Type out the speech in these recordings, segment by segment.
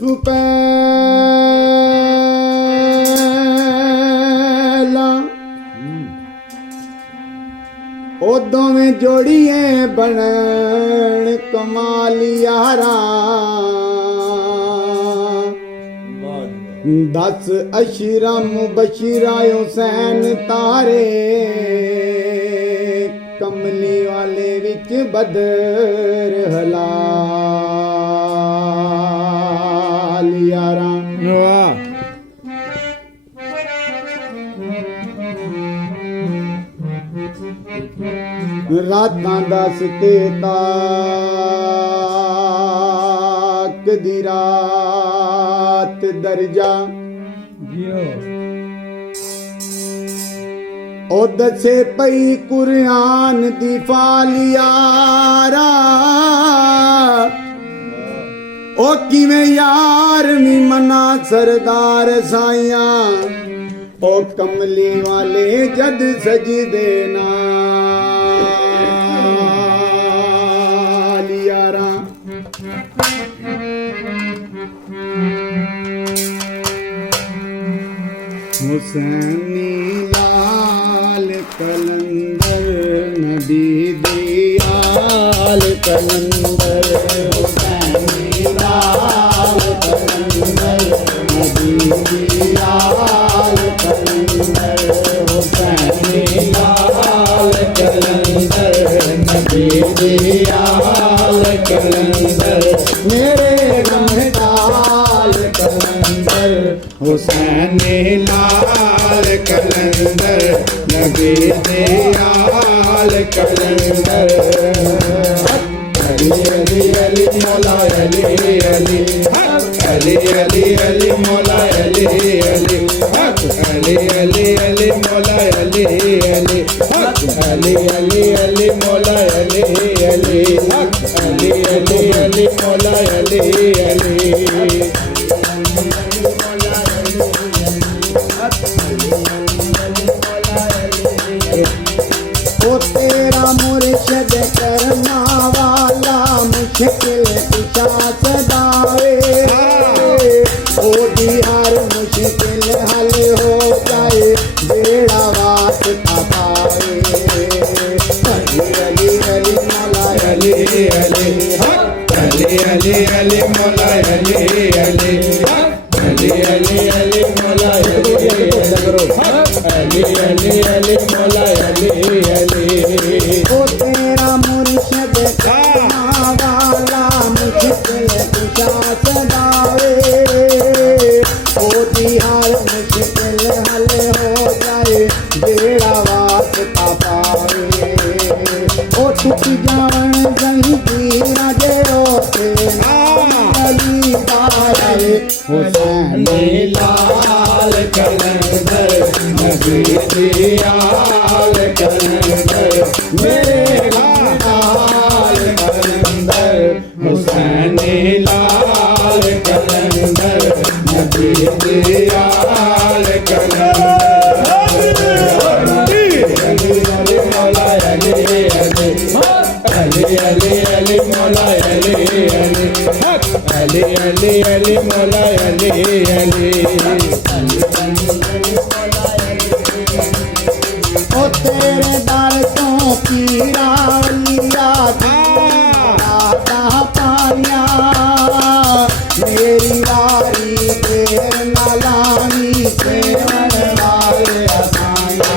सुपैला ओ दोवें जोड़िए बनन कमालियारा 10 अशरम बशीरा हुसैन तारे कमली वाले विच बदर हलाल यारा वाह रातां दस ते ताक दी रात दर्जा ओ दसे पई कुरान दी फालियारा ओ किवें यार मी मना सरदार साइया ओ कमली वाले जद सजदे नाल यारा हुसैनी लाल कलंदर नबी दयाल कलंदर हुसैनी लाल कलंदर नबी दयाल कलंदर हुसैनी लाल कलंदर नबी दयाल कलंदर मेरे रमदाल कलंदर हुसैनी लाल कलंदर नबी दयाल कलंदर अली अली अली मौला अली अली अली अली अली मौला अली अली अली अली अली मौला अली अली अली अली अली मौला अली अली अली अली अली मौला अली अली ओ तेरा मुर्शिद करना वाला मुश्किल कुशा सदावे ओ दी हर मुश्किल हल हो जाए बेड़ा वास्ता पावे अली अली अली मौला अली अली अली अली अली मौला अली अली अली अली अली मौला अली अली अली अली मौला अली अली ओ तेरा मुर्शिद करना वाला मुश्किल कुशा सदावे ओ दी हर मुश्किल हल हो जाए बेड़ा वास्ता पावे ओ टूट जावन जहीं दीना जे रोते अली बारे हुसैनी लाल कलंदर नबी दयाल कलंदर मेरे लाल कलंदर हुसैनी लाल कलंदर नबी दयाल कलंदर अली अली मौला अली अली अली अली अली मौला अली अली अली अली अली मौला अली अली ओ तेरे दर तो पीरा लिया दाता पाया मेरी वारी देर ना लानी सेवन वाले असाया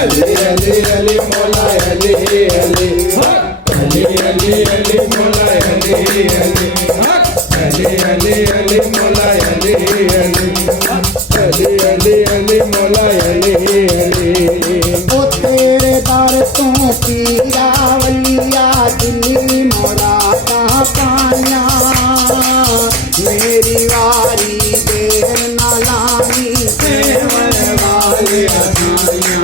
अली अली अली मौला अली अली अली अली अली मौला अली अली अली अली अली मौला अली अली अली अली अली मौला अली अली ओ तेरे दर तो पीरा वलिया दिल्ली मोरा कहाँ पाया मेरी वारी देर ना लानी सेवन वाले असाया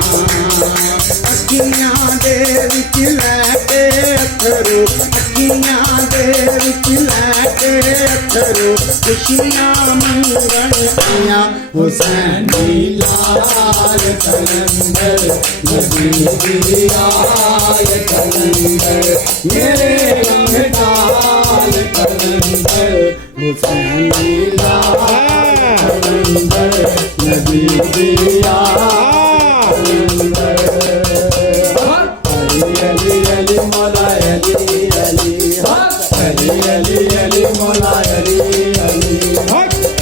अखियां दे विच लैके अथरू अखियां दे विच लैके अथरू खुशियां मंगण आया हुसैनी लाल कलंदर नबी दयाल कलंदर मेरे रंग लाल कलंदर हुसैनी लाल कलंदर नबी दिया अली अली मौला अली अली अली अली अली मौला अली अली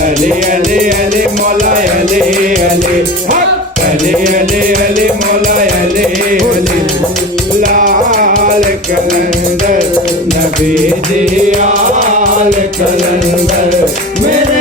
अली अली अली मौला अली अली अली अली अली मौला अली अली लाल कलंदर नबी दियाल कलंदर मेरे